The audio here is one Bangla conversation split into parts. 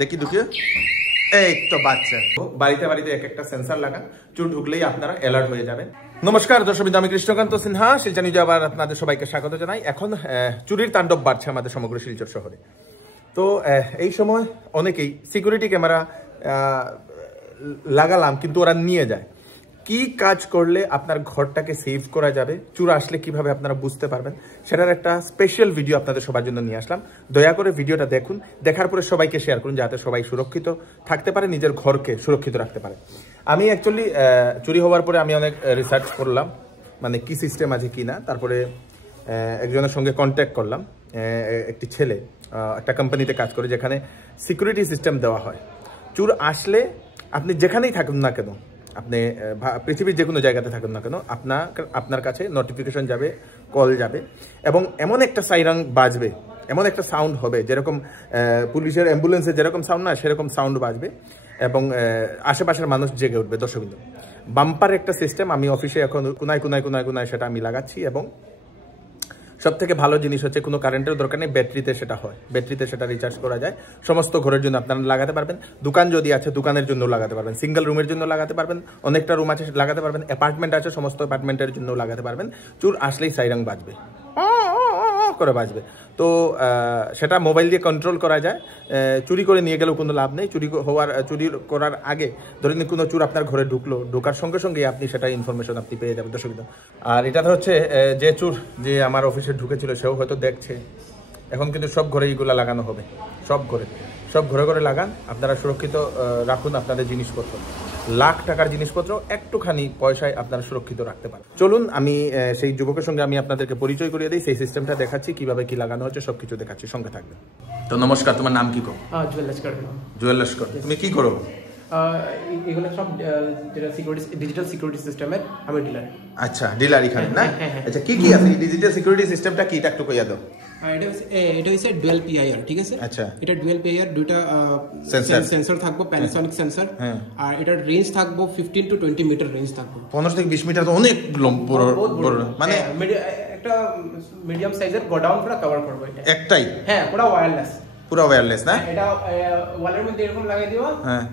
দেখি ঢুকিয়ে, এই তো বাচ্চা। বাড়িতে বাড়িতে এক একটা সেন্সার লাগান, চুর ঢুকলেই আপনারা অ্যালার্ট হয়ে যাবেন। নমস্কার দর্শক, আমি কৃষ্ণকান্ত সিনহা, শিলচর নিউজে আবার আপনাদের সবাইকে স্বাগত জানাই। এখন চুরির তাণ্ডব বাড়ছে আমাদের সমগ্র শিলচর শহরে। তো এই সময় অনেকেই সিকিউরিটি ক্যামেরা লাগালাম, কিন্তু ওরা নিয়ে যায়। কি কাজ করলে আপনার ঘরটাকে সেভ করা যাবে, চুর আসলে কিভাবে আপনারা বুঝতে পারবেন, সেটার একটা স্পেশাল ভিডিও আপনাদের সবার জন্য নিয়ে আসলাম। দয়া করে ভিডিওটা দেখুন, দেখার পরে সবাইকে শেয়ার করুন, যাতে সবাই সুরক্ষিত থাকতে পারে, নিজের ঘরকে সুরক্ষিত রাখতে পারে। আমি অ্যাকচুয়ালি চুরি হওয়ার পরে আমি অনেক রিসার্চ করলাম, মানে কি সিস্টেম আছে কি না। তারপরে একজনের সঙ্গে কন্ট্যাক্ট করলাম, একটি ছেলে একটা কোম্পানিতে কাজ করে, যেখানে সিকিউরিটি সিস্টেম দেওয়া হয়। চুর আসলে আপনি যেখানেই থাকুন না কেন, আপনি পৃথিবীর যে কোনো জায়গাতে থাকুন না কেন, আপনার কাছে নোটিফিকেশন যাবে, কল যাবে, এবং এমন একটা সাইরান বাজবে, এমন একটা সাউন্ড হবে, যেরকম পুলিশের অ্যাম্বুলেন্সের যেরকম সাউন্ড না, সেরকম সাউন্ড বাজবে, এবং আশেপাশের মানুষ জেগে উঠবে। দর্শকবৃন্দ, বাম্পার একটা সিস্টেম। আমি অফিসে এখন কোনায় কোনায় কোনায় কোনায় সেটা আমি লাগাচ্ছি, এবং সব থেকে ভালো জিনিস হচ্ছে কোনো কারেন্টের দরকার নেই, ব্যাটারিতে সেটা হয়, ব্যাটারিতে সেটা রিচার্জ করা যায়। সমস্ত ঘরের জন্য আপনারা লাগাতে পারবেন, দোকান যদি আছে দোকানের জন্য লাগাতে পারবেন, সিঙ্গেল রুমের জন্য লাগাতে পারবেন, অনেকটা রুম আছে লাগাতে পারবেন, অ্যাপার্টমেন্ট আছে সমস্ত অ্যাপার্টমেন্টের জন্য লাগাতে পারবেন। চুর আসলেই সাইরান বাজবে, করে বাজবে। তো সেটা মোবাইল দিয়ে কন্ট্রোল করা যায়। চুরি করে নিয়ে গেলেও কোনো লাভ নেই। চুরি করার আগে ধরে নিন কোনো চুর আপনার ঘরে ঢুকলো, ঢোকার সঙ্গে সঙ্গে আপনি সেটা ইনফরমেশন আপনি পেয়ে যাবেন। দর্শক, আর এটা হচ্ছে যে চুর যে আমার অফিসে ঢুকেছিল, সেও হয়তো দেখছে। এখন কিন্তু সব ঘরে এইগুলো লাগানো হবে, সব ঘরে ঘরে লাগান। আপনারা সুরক্ষিত রাখুন আপনাদের জিনিসপত্র। লাখ টাকার জিনিসপত্র একটুখানি পয়সায় আপনারা সুরক্ষিত রাখতে পারেন। চলুন আমি সেই যুবকের সঙ্গে আমি আপনাদেরকে পরিচয় করিয়ে দিই, সেই সিস্টেমটা দেখাচ্ছি, কিভাবে কি লাগানো হচ্ছে, সবকিছু দেখাচ্ছি, সঙ্গে থাকবে। তো নমস্কার, তোমার নাম কি? জুয়েল লস্কর। তুমি কি করো? এগুলো সব যেটা ডিজিটাল সিকিউরিটি সিস্টেমের আমি ডিলার। আচ্ছা, ডিলার এখানে না? আচ্ছা, কি কি আছে ডিজিটাল সিকিউরিটি সিস্টেমটা? কি এটা একটু কইয়া দাও। এটা হচ্ছে ডুয়াল পিআইআর, ঠিক আছে? আচ্ছা, এটা ডুয়াল পিআইআর, দুইটা সেন্সর থাকবে, প্যানাসোনিক সেন্সর। আর এটার রেঞ্জ থাকবে 15 to 20 মিটার রেঞ্জ থাকবে। 15 থেকে 20 মিটার তো অনেক বড়, মানে একটা মিডিয়াম সাইজের গোডাউন পুরো কভার করবে এটা একটাই। হ্যাঁ, পুরো ওয়্যারলেস না? এটা ওয়ালের মধ্যে এরকম লাগাই দিবা। হ্যাঁ,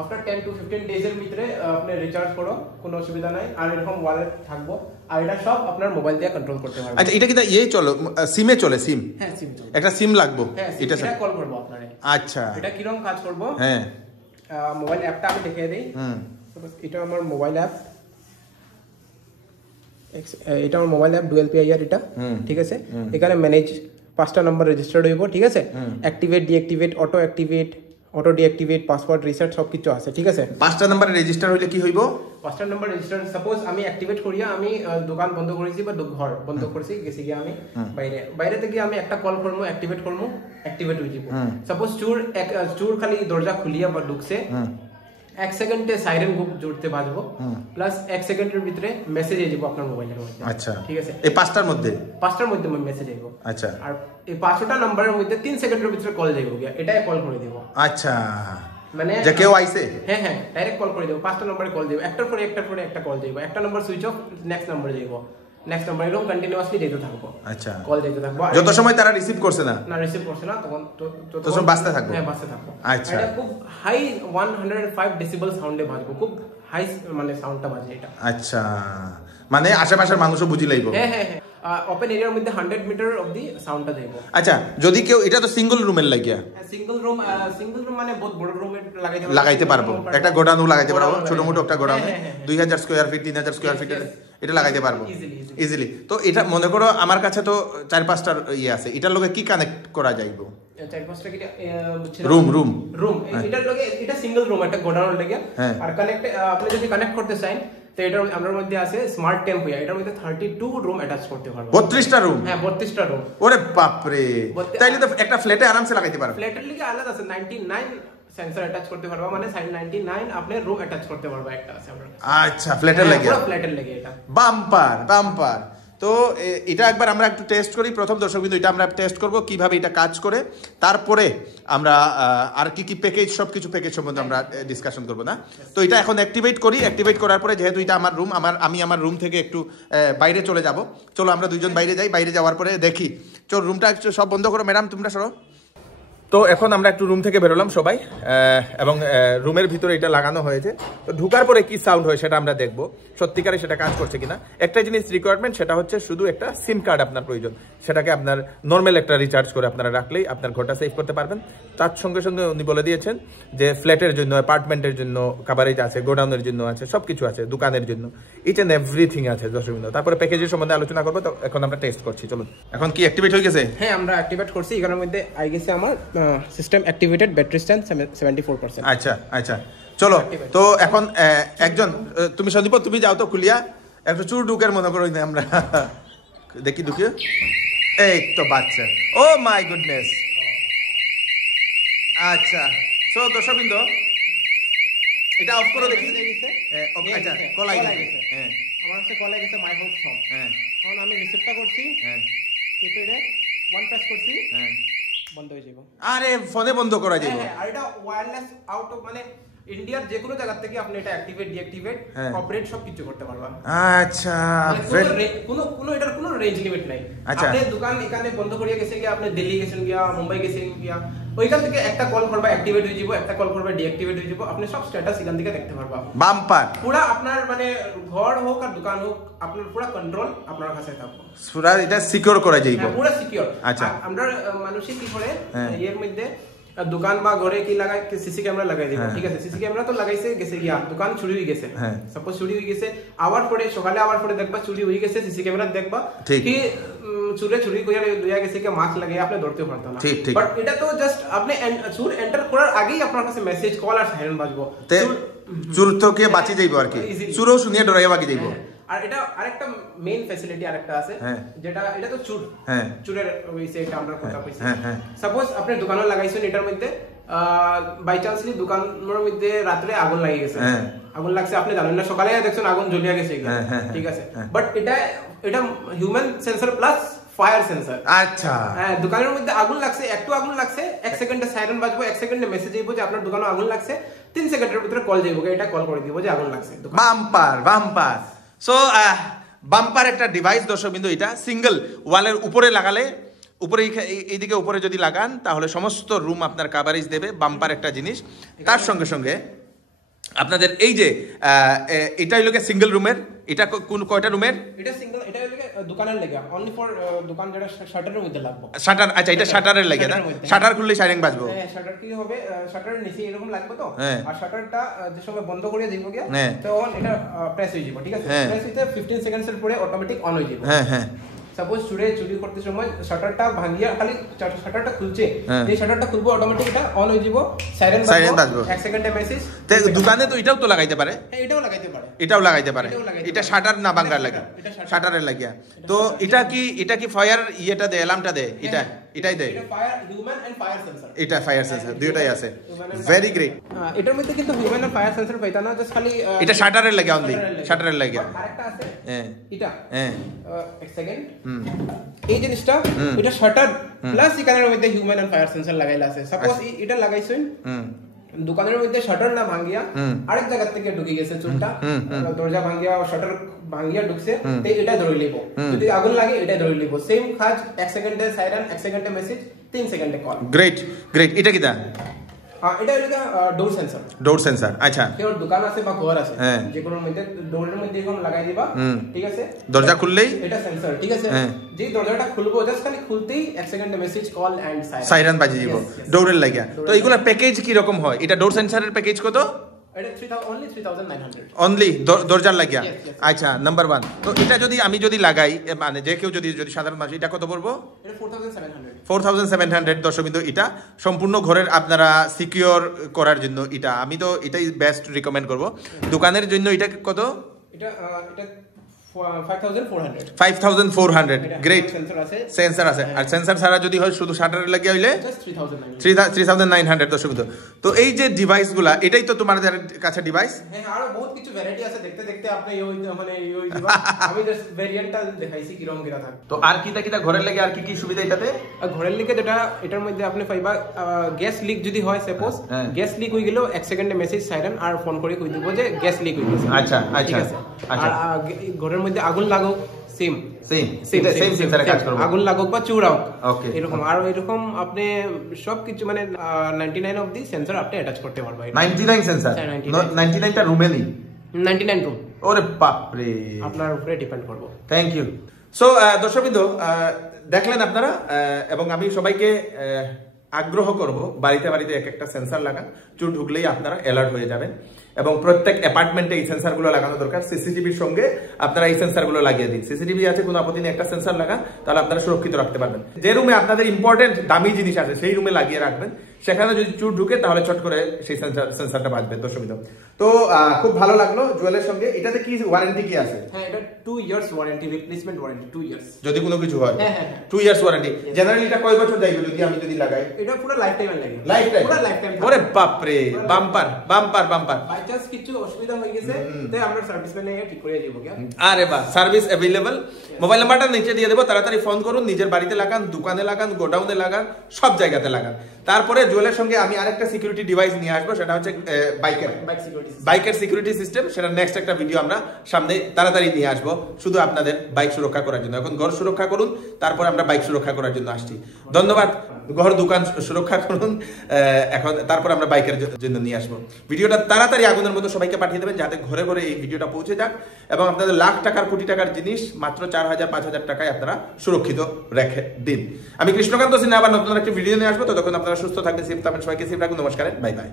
আফটার 10 to 15 ডেজ এর ভিতরে আপনি রিচার্জ করো, কোনো অসুবিধা নাই। আর এরকম ওয়ালেট থাকবো, আর এটা সব আপনার মোবাইল দিয়ে কন্ট্রোল করতে পারবেন। আচ্ছা, এটা কি চলো সিমে চলে? সিম? হ্যাঁ, সিম চলে। একটা সিম লাগবে, এটা কল করব আপনারে। আচ্ছা, এটা কিরকম কাজ করব? হ্যাঁ, মোবাইল অ্যাপটা আমি দেখিয়ে দেই। এটা আমার মোবাইল অ্যাপ, এটা আমার মোবাইল অ্যাপ ডুয়াল পিআইআর এটা, ঠিক আছে? এখানে ম্যানেজ 5টা নাম্বার রেজিস্টার্ড হইব, ঠিক আছে? Activate, deactivate, auto deactivate, password reset সবকিছু আছে, ঠিক আছে? 5টা নাম্বারে রেজিস্টার হইলে কি হইব? 5টা নাম্বার রেজিস্টার, সাপোজ আমি অ্যাক্টিভেট করিয়া আমি দোকান বন্ধ করেছি বা ঘর বন্ধ করেছি, গেছি গিয়ে আমি বাইরে থেকে আমি একটা কল করবো, অ্যাক্টিভেট হয়ে যাব। সাপোজ চোর খালি দরজা খুলিয়া বা ঢুকছে, 1 সেকেন্ডে সাইরেন খুব জোরতে বাজবো, প্লাস 1 সেকেন্ডের ভিতরে মেসেজ আইব আপনার মোবাইলের মধ্যে। আচ্ছা, ঠিক আছে? এই 5টার মধ্যে মেসেজ আইব। আচ্ছা, আর এই 5টা নাম্বারের মধ্যে 3 সেকেন্ডের ভিতরে কল যাইব, এটাই কল করে দেব। আচ্ছা, মানে যে কেউ আইছে, হ্যাঁ ডাইরেক্ট কল করে দেব। 5টা নম্বরে কল দেব, একটার পরে একটা কল যাইব, একটা number switch off, next number যাইব, নেক্সট নাম্বার, এরকম কন্টিনিউয়াসলি যেতে থাকবো। আচ্ছা, কল যেতে থাকবো, যত সময় তারা রিসিভ করছে না তখন তো সব বাজতে থাকবে। হ্যাঁ, বাজতে থাকবো। আচ্ছা, এটা খুব হাই 105 ডেসিবেল সাউন্ডে বাজবে, খুব হাই মানে সাউন্ডটা বাজে এটা। আচ্ছা, মানে আশেপাশের মানুষও বুঝি লাইব। হ্যাঁ, ওপেন এরিয়ার মধ্যে 100 মিটার অবধি সাউন্ডটা যাইব। আচ্ছা, যদি কেউ, এটা তো সিঙ্গেল রুমের লাগিয়া, সিঙ্গেল রুম মানে বহুত বড় রুমে লাগাইতে পারবো, একটা গোডাউন লাগাইতে পারবো, ছোট মোটো একটা গোডাউন 2000 স্কয়ার ফিট 3000 স্কয়ার ফিটের এটা লাগাইতে পারবো ইজিলি। তো এটা মনে করো আমার কাছে তো 4-5টা ইয়ে আছে, এটার লগে কি কানেক্ট করা যাইব? 4-5টা কি রুম এটার লগে, এটা সিঙ্গেল রুম, একটা গোডাউন লাগে। আর কানেক্ট আপনি যদি কানেক্ট করতে চান, তো এটা আমাদের মধ্যে আছে স্মার্ট টেম্প, এটার মধ্যে 32 রুম অ্যাটাচ করতে পারবো। 32টা রুম? হ্যাঁ, 32টা রুম। ওরে বাপ রে, তাইলে তো একটা ফ্ল্যাটে আরামসে লাগাইতে পারবে। ফ্ল্যাটের লিগে আলাদা আছে 99 সেন্সর অ্যাটাচ করতে পারবা, মানে 99 আপনি রুম অ্যাটাচ করতে পারবা, একটা আছে আমরা। আচ্ছা, ফ্ল্যাটের লাগে, পুরো ফ্ল্যাটের লাগে এটা। বাম্পার। তো এটা একবার আমরা একটু টেস্ট করি। প্রথম দর্শক বিন্দু, এটা আমরা টেস্ট করব কিভাবে এটা কাজ করে, তারপরে আমরা আর কি প্যাকেজ, সবকিছু প্যাকেজ সম্বন্ধে আমরা ডিসকাশন করব না। তো এটা এখন অ্যাক্টিভেট করি। অ্যাক্টিভেট করার পরে যেহেতু এটা আমার রুম, আমি আমার রুম থেকে একটু বাইরে চলে যাব। চলো আমরা দুইজন বাইরে যাই। বাইরে যাওয়ার পরে দেখি, চল রুমটা সব বন্ধ করো। ম্যাডাম তোমরা সরো। তো এখন আমরা একটু রুম থেকে বেরোলাম সবাই, এবং রুমের ভিতরে এটা লাগানো হয়েছে। তো ঢুকার পরে কি সাউন্ড হয় সেটা আমরা দেখবো, সত্যিকারে সেটা কাজ করছে কিনা। একটা জিনিস রিকোয়ারমেন্ট, সেটা হচ্ছে শুধু একটা সিম কার্ড আপনার প্রয়োজন। সেটাকে আপনার নর্মাল একটা রিচার্জ করে আপনারা রাখলেই আপনার ঘরটা সেভ করতে পারবেন। তার সঙ্গে সঙ্গে উনি বলে দিয়েছেন যে ফ্ল্যাটের জন্য, অ্যাপার্টমেন্টের জন্য কাভারেজ আছে, গোডাউনের জন্য আছে, সবকিছু আছে, দোকানের জন্য ইচ অ্যান্ড এভরিথিং আছে দর্শকবৃন্দ। তারপরে প্যাকেজের সম্বন্ধে আলোচনা করবো। তো এখন আমরা টেস্ট করছি, চলুন। এখন কি অ্যাক্টিভেট হয়ে গেছে? হ্যাঁ, আমরা অ্যাক্টিভেট করছি। এখানের মধ্যে আই গেছে আমার সিস্টেম অ্যাক্টিভেটেড, ব্যাটারি স্ট্যান্ড 74%। আচ্ছা আচ্ছা, চলো। তো এখন একজন, তুমি সন্দীপ তুমি যাও তো খুলিয়া, একটা চুর ঢুকের মনে করো আমরা দেখি ঢুকিয়ে। এই তো বাচ্চা, ও মাই গুডনেস। আচ্ছা, সো দর্শকবৃন্দ এটা অফ করে দেখি। আচ্ছা, কলাই গেছে। হ্যাঁ, আমার কাছে কলাই গেছে মাই হোম ফ্রম। হ্যাঁ, এখন আমি রিসিপ্টটা করছি। হ্যাঁ, কিপ্যাডে ওয়ান প্রেস করছি। হ্যাঁ, বন্ধ হয়ে যাবে। আরে ফোনে বন্ধ করা যাবে। হ্যাঁ, আর এটা ওয়্যারলেস আউট অফ, মানে ইন্ডিয়ার যে কোনো জায়গা থেকে আপনি এটা অ্যাক্টিভেট, ডিঅ্যাক্টিভেট, অপারেট সব কিছু করতে পারবেন। আচ্ছা, কোনো এটার কোনো রেঞ্জ লিমিট নাই। আচ্ছা, আপনি দোকান এখানে বন্ধ করিয়ে গেছে গিয়া, আপনি দিল্লি গেছেন গিয়া, মুম্বাই গেছেন গিয়া, ওইখান থেকে একটা কল করবা অ্যাক্টিভেট হয়ে যাব, একটা কল করবা ডিঅ্যাক্টিভেট হয়ে যাব। আপনি সব স্ট্যাটাস এখান থেকে দেখতে পারবা। বাম্পার। পুরা আপনার মানে ঘর হোক আর দোকান হোক, আপনার পুরা কন্ট্রোল আপনার কাছে থাকবে। পুরা এটা সিকিউর করা যাইব। পুরা সিকিউর। আচ্ছা, আমরা মানুষই কি করে এর মধ্যে দোকান বা ঘরে কি লাগায়, সিসি ক্যামেরা লাগাই দিব। ঠিক আছে, সিসি ক্যামেরা তো লাগাইছে, গেছে গিয়া দোকান চুরি হয়ে গেছে, সাপোজ চুরি হয়ে গেছে, আবার পরে সকালে আবার পরে দেখবা চুরি হয়ে গেছে, সিসি ক্যামেরা দেখবা কি চুরি কইরা লইয়া গেছে কি মাস্ক লাগিয়ে আপনি ধরতে পারতেন না। বাট এটা তো জাস্ট আপনি চুর এন্টার করার আগেই আপনার কাছে মেসেজ, কল আর সাইরেন বাজবো। চুর থেকে বাঁচি যাইব আর কি, চুরও শুনিয়ে ডরাইয়া বাকি যাইব। আর এটা আরেকটা মেইন ফ্যাসিলিটি আরেকটা আছে, যেটা এটা তো চুরের হইছে, এটা আমরা কথা কইছি। সাপোজ আপনি দোকানে লাগাইছেন, এটার মধ্যে বাই চান্সলি দোকানের মধ্যে রাতে আগুন লাগি গেছে, আগুন লাগছে, আপনি জানেন না, সকালে দেখছেন আগুন জ্বলিয়া গেছে, ঠিক আছে। বাট এটা human sensor plus fire sensor. আচ্ছা, হ্যাঁ, দোকানের মধ্যে আগুন লাগছে, একটু আগুন লাগছে, 1 সেকেন্ডে সাইরেন বাজবো, 1 সেকেন্ডে মেসেজ আইবো যে আপনার দোকানে আগুন লাগছে, 3 সেকেন্ডের ভিতরে কল যাইবো, এটা কল করে দিব যে আগুন লাগছে। Bumper bumper. সো বাম্পার একটা ডিভাইস দর্শকবৃন্দ। এটা সিঙ্গেল ওয়ালের উপরে লাগালে, উপরে এইদিকে উপরে যদি লাগান তাহলে সমস্ত রুম আপনার কাভারেজ দেবে। বাম্পার একটা জিনিস। তার সঙ্গে সঙ্গে আপনাদের এই যে এটা হলো সিঙ্গেল রুমের, এটা কোন কয়টা রুমের? এটা সিঙ্গেল, এটা হলো দোকানের লাগা, অনলি ফর দোকান যেটা শাটারের মধ্যে লাগবে। শাটার, আচ্ছা, এটা শাটারের লাগে না? শাটার খুললে সাইরেন বাজবো। হ্যাঁ, শাটার কি হবে, শাটারের নিচে এরকম লাগবে তো, আর শাটারটা যে সময় বন্ধ করে দিব গিয়া, তখন এটা প্রেস হয়ে যাবে। ঠিক আছে, প্রেস হইতে 15 সেকেন্ডের পরে অটোমেটিক অন হয়ে যাবে। হ্যাঁ হ্যাঁ। সাপোজ চুরি করতে সময় শাটারটা ভাঙিয়া খালি শাটারটা খুলছে, এই শাটারটা খুলবো, অটোমেটিক এটা অন হয়ে যাব, সাইরেন বাজবো, 1 সেকেন্ডে মেসেজ। দোকানে তো এটাও তো লাগাইতে পারে। হ্যাঁ, এটাও লাগাইতে পারে। এটা শাটার না ভাঙার লাগে, শাটারের লাগিয়া। তো এটা কি ফায়ার ইয়েটা দেয়, অ্যালার্মটা দেয়? এটাই দেয়। এটা fire, human and fire sensor. এটা ফায়ার সেন্সর দুটোই আছে। Very great. এটার মধ্যে কিন্তু হিউম্যান এন্ড ফায়ার সেন্সর পাইতা না, জাস্ট খালি এটা শাটারের লাগে, অনলি শাটারের লাগে। আরেকটা আছে, এটা 1 সেকেন্ড, এই জিনিসটা এটা শাটার প্লাস এখানের মধ্যে হিউম্যান এন্ড ফায়ার সেন্সর লাগাইলা আছে। সাপোজ এটা লাগাইছেন দোকানের মধ্যে, শাটার না ভাঙিয়া আরেক জায়গা থেকে ঢুকে গেছে চুরটা, দরজা ভাঙিয়া শাটার ভাঙিয়া ঢুকছে, এটা ধরে লিব, যদি আগুন লাগে এটা ধরে লিব। সেম কাজ, 1 সেকেন্ডে সাইরেন, 1 সেকেন্ডে মেসেজ, 3 সেকেন্ডে কল। Great great. এটা কি দা? এটা হলো ডোর সেন্সর। ডোর সেন্সর, আচ্ছা। কেউ দোকান আছে বা ঘর আছে, যে কোনো মধ্যে ডোরের মধ্যে এরকম লাগাই দিবা, ঠিক আছে। দরজা খুললেই এটা সেন্সর, ঠিক আছে। যে দরজাটা খুলবো, জাস্ট খালি খুলতেই 1 সেকেন্ডে মেসেজ, কল এন্ড সাইরেন বাজে যাব ডোরের লাগিয়া। তো এগুলা প্যাকেজ কি রকম হয়? এটা ডোর সেন্সরের প্যাকেজ কত? এটা 3900 অনলি দরজার লাগিয়া। আচ্ছা, নাম্বার 1। তো এটা আমি যদি লাগাই, মানে যে কেউ যদি সাধারণ মানুষ, এটা কত পড়বো? এটা 4700 দর্শকবৃন্দ। এটা সম্পূর্ণ ঘরের আপনারা সিকিউর করার জন্য এটা আমি তো এটাই বেস্ট রিকমেন্ড করব। দোকানের জন্য এটা কত? এটা 5400। গ্রেট। সেন্সর আছে। আর সেন্সর ছাড়া যদি হয় শুধু শাটারে লাগিয়ে হইলে 3900 দর্শকবৃন্দ। তো এই যে ডিভাইসগুলা, এটাই তো তোমাদের কাছে ডিভাইস? হ্যাঁ, আরো বহুত কিছু ভ্যারাইটি আছে, দেখতে দেখতে আপনি আমি জাস্ট ভেরিয়েন্টটা দেখাইছি কিরকম কিরা থাকে। তো আর কিটা ঘরের লাগে আর কি সুবিধা এটাতে? ঘরের লাগে যেটা এটার মধ্যে আপনি পাইবা, গ্যাস লিক যদি হয়, সাপোজ গ্যাস লিক হয়ে গেলেও 1 সেকেন্ডে মেসেজ, সাইরেন, আর ফোন করে কই দিব যে গ্যাস লিক হয়ে গেছে। আচ্ছা আচ্ছা। ঠিক আছে। আর ঘরের এটার মধ্যে আগুন লাগুক সেম সেন্সরে কাজ করবে, আগুন লাগুক বা চুরাও ওকে এরকম। আর এরকম আপনি সবকিছু মানে 99 অফ দি সেন্সর আপনি অ্যাটাচ করতে পারবেন। 99 সেন্সর, 99টা রুমে নেই, 99 রুম, ওরে বাপ রে, আপনার উপরে ডিপেন্ড করব। Thank you. সো দর্শকবৃন্দ দেখলেন আপনারা, এবং আমি সবাইকে আগ্রহ করব বাড়িতে বাড়িতে এক একটা সেন্সর লাগান, চুর ঢুকলেই আপনারা অ্যালার্ট হয়ে যাবেন। এবং প্রত্যেক অ্যাপার্টমেন্টে এই সেন্সরগুলো লাগানো দরকার। সিসিটিভির সঙ্গে আপনারা এই সেন্সরগুলো লাগিয়ে দিন। সিসিটিভি আছে, কোনো আপত্তি নেই, একটা সেন্সর লাগান, তাহলে আপনারা সুরক্ষিত রাখতে পারবেন। যে রুমে আপনাদের ইম্পর্টেন্ট দামি জিনিস আছে সেই রুমে লাগিয়ে রাখবেন, সেখানে যদি চুর ঢুকে তাহলে চট করে সেই সেন্সরটা বাজবে। দর্শকবৃন্দ তো খুব ভালো লাগলো জুয়েলের সঙ্গে। এটাতে কি ওয়ারেন্টি কি আছে? হ্যাঁ, এটা 2 years warranty, replacement warranty 2 years যদি কোনো কিছু হয়। হ্যাঁ হ্যাঁ 2 ইয়ার্স ওয়ারেন্টি। জেনারেলি এটা কয় বছর যাইবে যদি আমি যদি লাগাই? এটা পুরো লাইফ টাইম লাগে, পুরো লাইফ টাইম। ওরে বাপ রে, bumper bumper bumper. By chance কিছু অসুবিধা হয়ে গেছে তো আমরা সার্ভিস ম্যানে ঠিক করে দিব। কি আরে বাহ, সার্ভিস अवेलेबल। মোবাইল নাম্বারটা নিচে দিয়ে দেব, তাড়াতাড়ি ফোন করুন। নিজের বাড়িতে লাগান, দোকানে লাগান, গোডাউনে লাগান, সব জায়গাতে লাগান। তারপরে জুয়েলের সঙ্গে আমি আরেকটা সিকিউরিটি ডিভাইস নিয়ে আসবো, সেটা হচ্ছে বাইকের সিকিউরিটি সিস্টেম। সেটা নেক্সট একটা ভিডিও আমরা সামনে তাড়াতাড়ি নিয়ে আসবো, শুধু আপনাদের বাইক সুরক্ষা করার জন্য। এখন ঘর সুরক্ষা করুন, তারপরে আমরা বাইক সুরক্ষা করার জন্য আসছি। ধন্যবাদ। ঘর দোকান সুরক্ষা করুন, এখন তারপর আমরা বাইকের জন্য নিয়ে আসবো। ভিডিওটা তাড়াতাড়ি আগুনের মতো সবাইকে পাঠিয়ে দেবেন, যাতে ঘরে ঘরে এই ভিডিওটা পৌঁছে যাক এবং আপনাদের লাখ টাকার কোটি টাকার জিনিস মাত্র 4000-5000 টাকায় আপনারা সুরক্ষিত রেখে দিন। আমি কৃষ্ণকান্ত সিনহা আবার নতুন একটা ভিডিও নিয়ে আসবো। ততক্ষণ আপনারা সুস্থ থাকবেন, সেফ থাকবেন, সবাইকে সেফ রাখুন। নমস্কার, বাই বাই।